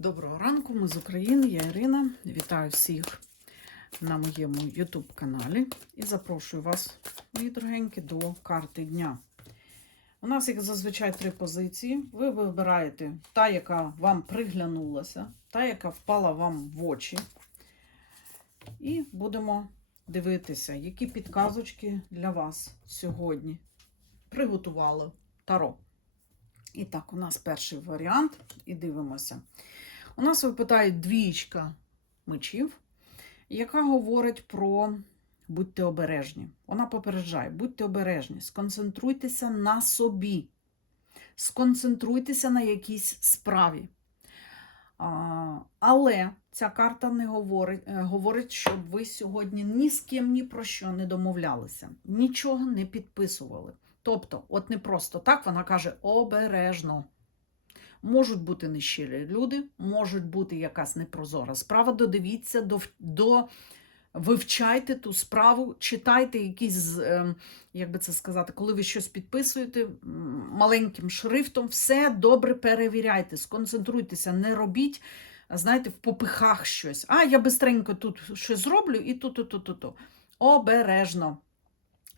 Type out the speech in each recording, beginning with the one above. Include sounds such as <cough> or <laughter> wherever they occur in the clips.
Доброго ранку, ми з України, я Ірина. Вітаю всіх на моєму YouTube каналі і запрошую вас, мої дорогенькі, до карти дня. У нас, як зазвичай, три позиції. Ви вибираєте та, яка вам приглянулася, та, яка впала вам в очі. І будемо дивитися, які підказочки для вас сьогодні приготувало Таро. І так, у нас перший варіант, і дивимося. У нас випитає двічка мечів, яка говорить про будьте обережні. Вона попереджає, будьте обережні, сконцентруйтеся на собі, сконцентруйтеся на якійсь справі. Але ця карта не говорить, е, говорить, щоб ви сьогодні ні з ким ні про що не домовлялися, нічого не підписували. Тобто, от не просто так, вона каже обережно. Можуть бути нещирі люди, можуть бути якась непрозора справа. Додивіться, до, до вивчайте ту справу, читайте якісь, ем, як би це сказати, коли ви щось підписуєте маленьким шрифтом, все добре перевіряйте, сконцентруйтеся, не робіть, знаєте, в попихах щось. А, я бистренько тут щось зроблю і тут, тут, тут. Обережно.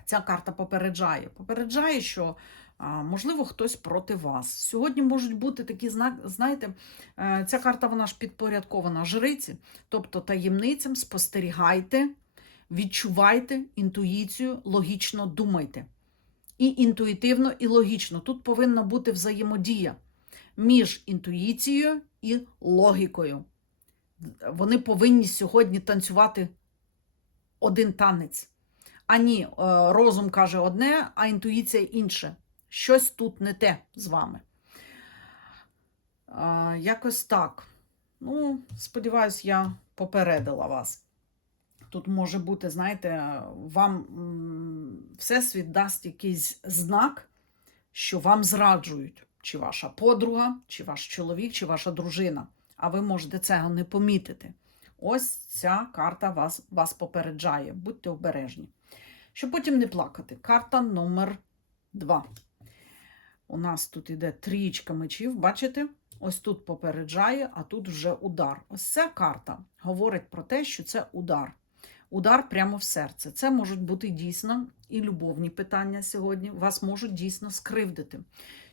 Ця карта попереджає. Попереджає, що можливо хтось проти вас. Сьогодні можуть бути такі знаєте, е, ця карта вона ж підпорядкована жриці, тобто таємницям спостерігайте, відчувайте інтуїцію, логічно думайте. І інтуїтивно, і логічно. Тут повинна бути взаємодія між інтуїцією і логікою. Вони повинні сьогодні танцювати один танець. А ні, е, розум каже одне, а інтуїція інше. Щось тут не те з вами. А, Якось так. Ну, сподіваюсь, я попередила вас. Тут може бути, знаєте, вам Всесвіт дасть якийсь знак, що вам зраджують, чи ваша подруга, чи ваш чоловік, чи ваша дружина. А ви можете цього не помітити. Ось ця карта вас, вас попереджає. Будьте обережні. Щоб потім не плакати. Карта номер 2. У нас тут іде трієчка мечів, бачите? Ось тут попереджає, а тут вже удар. Ось ця карта говорить про те, що це удар. Удар прямо в серце. Це можуть бути дійсно і любовні питання сьогодні. Вас можуть дійсно скривдити.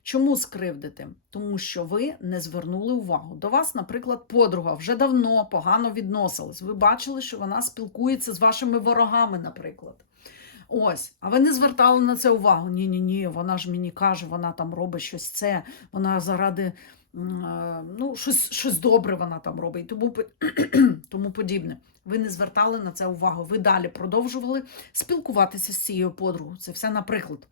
Чому скривдити? Тому що ви не звернули увагу. До вас, наприклад, подруга вже давно погано відносилась. Ви бачили, що вона спілкується з вашими ворогами, наприклад. Ось, а ви не звертали на це увагу. Ні, ні, ні, вона ж мені каже, вона там робить щось це, вона заради е, ну, щось, щось добре вона там робить тому, <clears throat> тому подібне. Ви не звертали на це увагу. Ви далі продовжували спілкуватися з цією подругою. Це все наприклад.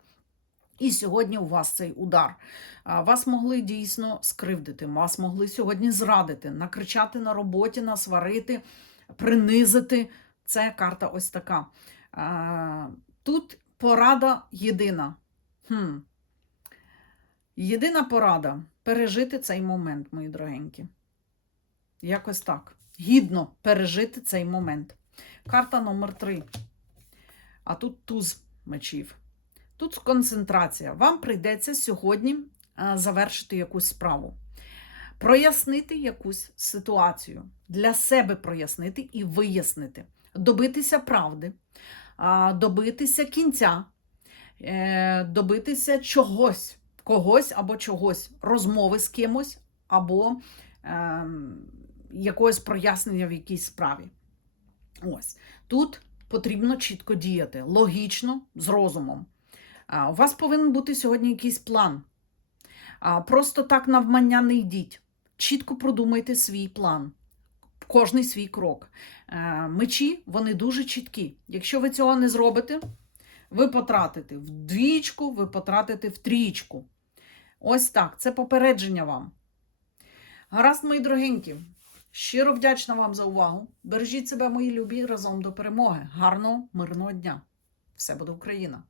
І сьогодні у вас цей удар. Вас могли дійсно скривдити, вас могли сьогодні зрадити, накричати на роботі, насварити, принизити. Це карта ось така. Тут порада єдина. Хм. Єдина порада пережити цей момент, мої дорогенькі. Якось так. Гідно пережити цей момент. Карта номер 3. А тут туз мечів. Тут концентрація. Вам прийдеться сьогодні завершити якусь справу, прояснити якусь ситуацію, для себе прояснити і вияснити, добитися правди, добитися кінця, е, добитися чогось, когось або чогось, розмови з кимось, або ем, якогось прояснення в якійсь справі. Ось тут потрібно чітко діяти, логічно, з розумом. У вас повинен бути сьогодні якийсь план. Просто так навмання не йдіть. Чітко продумайте свій план, кожний свій крок. Е, Мечі вони дуже чіткі. Якщо ви цього не зробите, ви потратите в двічку, ви потратите в трічку. Ось так, це попередження вам. Гаразд, мої дорогенькі. Щиро вдячна вам за увагу. Бережіть себе, мої любі, разом до перемоги. Гарного, мирного дня! Все буде Україна!